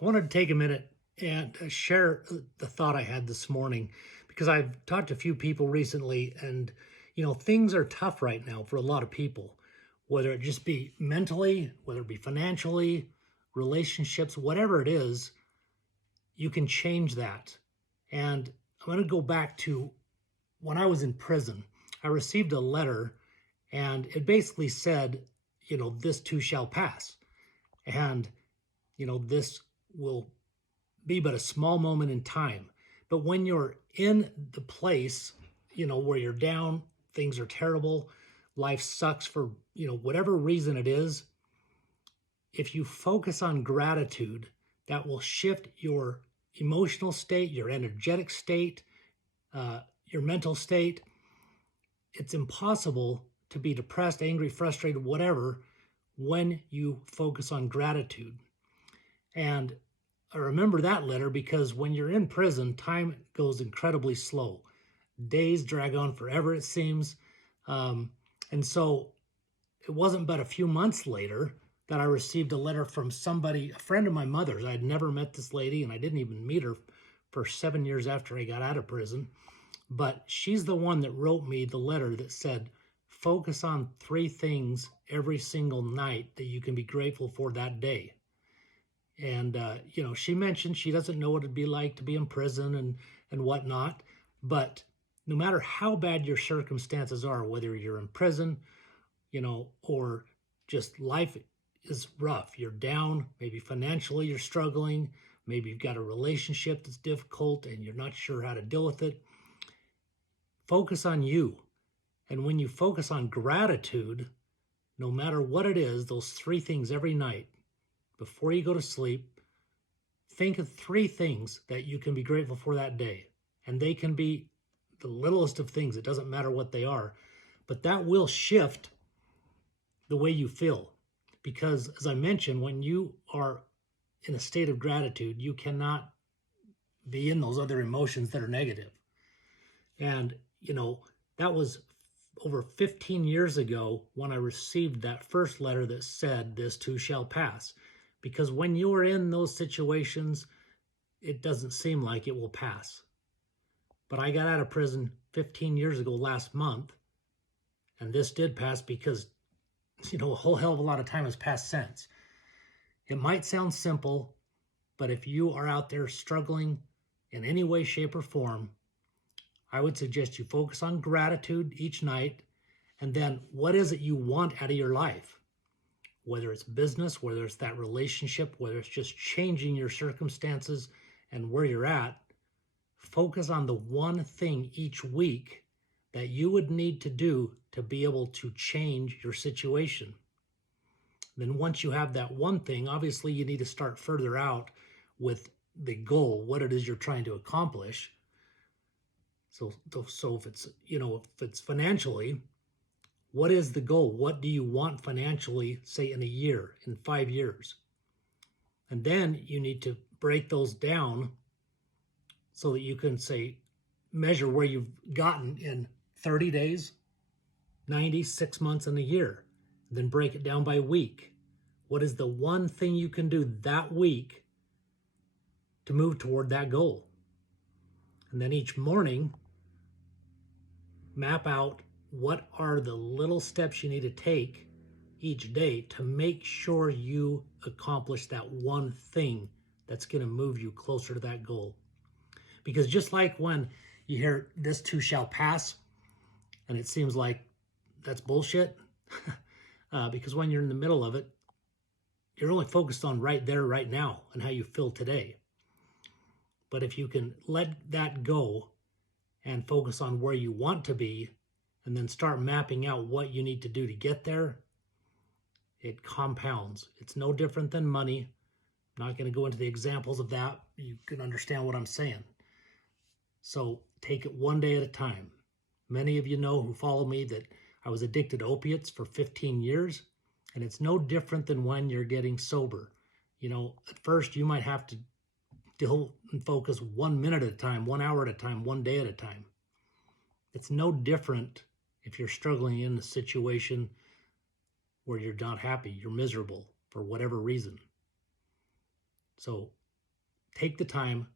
I wanted to take a minute and share the thought I had this morning because I've talked to a few people recently, and things are tough right now for a lot of people, whether it just be mentally, whether it be financially, relationships, whatever it is. You can change that. And I'm going to go back to when I was in prison. I received a letter, and it basically said, this too shall pass. And this will be but a small moment in time. But when you're in the place, where you're down, things are terrible, life sucks for, whatever reason it is, if you focus on gratitude, that will shift your emotional state, your energetic state, your mental state. It's impossible to be depressed, angry, frustrated, whatever, when you focus on gratitude. And I remember that letter because when you're in prison, time goes incredibly slow. Days drag on forever, it seems. And so it wasn't but a few months later that I received a letter from somebody, a friend of my mother's. I had never met this lady, and I didn't even meet her for 7 years after I got out of prison. But she's the one that wrote me the letter that said, focus on 3 things every single night that you can be grateful for that day. And, she mentioned she doesn't know what it'd be like to be in prison and whatnot. But no matter how bad your circumstances are, whether you're in prison, or just life is rough, you're down, maybe financially you're struggling, maybe you've got a relationship that's difficult and you're not sure how to deal with it, focus on you. And when you focus on gratitude, no matter what it is, those 3 things every night, before you go to sleep, think of 3 things that you can be grateful for that day. And they can be the littlest of things. It doesn't matter what they are. But that will shift the way you feel. Because, as I mentioned, when you are in a state of gratitude, you cannot be in those other emotions that are negative. And, that was over 15 years ago when I received that first letter that said, this too shall pass. Because when you are in those situations, it doesn't seem like it will pass. But I got out of prison 15 years ago last month, and this did pass because, a whole hell of a lot of time has passed since. It might sound simple, but if you are out there struggling in any way, shape, or form, I would suggest you focus on gratitude each night, and then what is it you want out of your life? Whether it's business, whether it's that relationship, whether it's just changing your circumstances and where you're at, focus on the one thing each week that you would need to do to be able to change your situation. Then once you have that one thing, obviously you need to start further out with the goal, what it is you're trying to accomplish. So if it's financially, what is the goal? What do you want financially, say in a year, in 5 years? And then you need to break those down so that you can measure where you've gotten in 30 days, 90, 6 months, and a year. And then break it down by week. What is the one thing you can do that week to move toward that goal? And then each morning, map out what are the little steps you need to take each day to make sure you accomplish that one thing that's going to move you closer to that goal. Because just like when you hear this too shall pass, and it seems like that's bullshit, because when you're in the middle of it, you're only focused on right there, right now, and how you feel today. But if you can let that go and focus on where you want to be, and then start mapping out what you need to do to get there, it compounds. It's no different than money. I'm not going to go into the examples of that. You can understand what I'm saying. So take it one day at a time. Many of you know who follow me that I was addicted to opiates for 15 years, and it's no different than when you're getting sober. At first you might have to deal and focus 1 minute at a time, 1 hour at a time, 1 day at a time. It's no different if you're struggling in a situation where you're not happy, you're miserable for whatever reason. So take the time,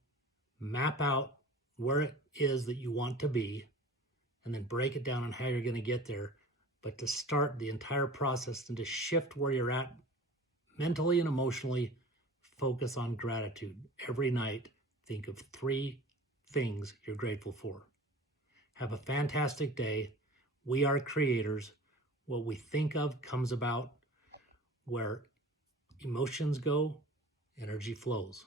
map out where it is that you want to be, and then break it down on how you're going to get there. But to start the entire process and to shift where you're at mentally and emotionally, focus on gratitude. Every night, think of 3 things you're grateful for. Have a fantastic day. We are creators. What we think of comes about. Where emotions go, energy flows.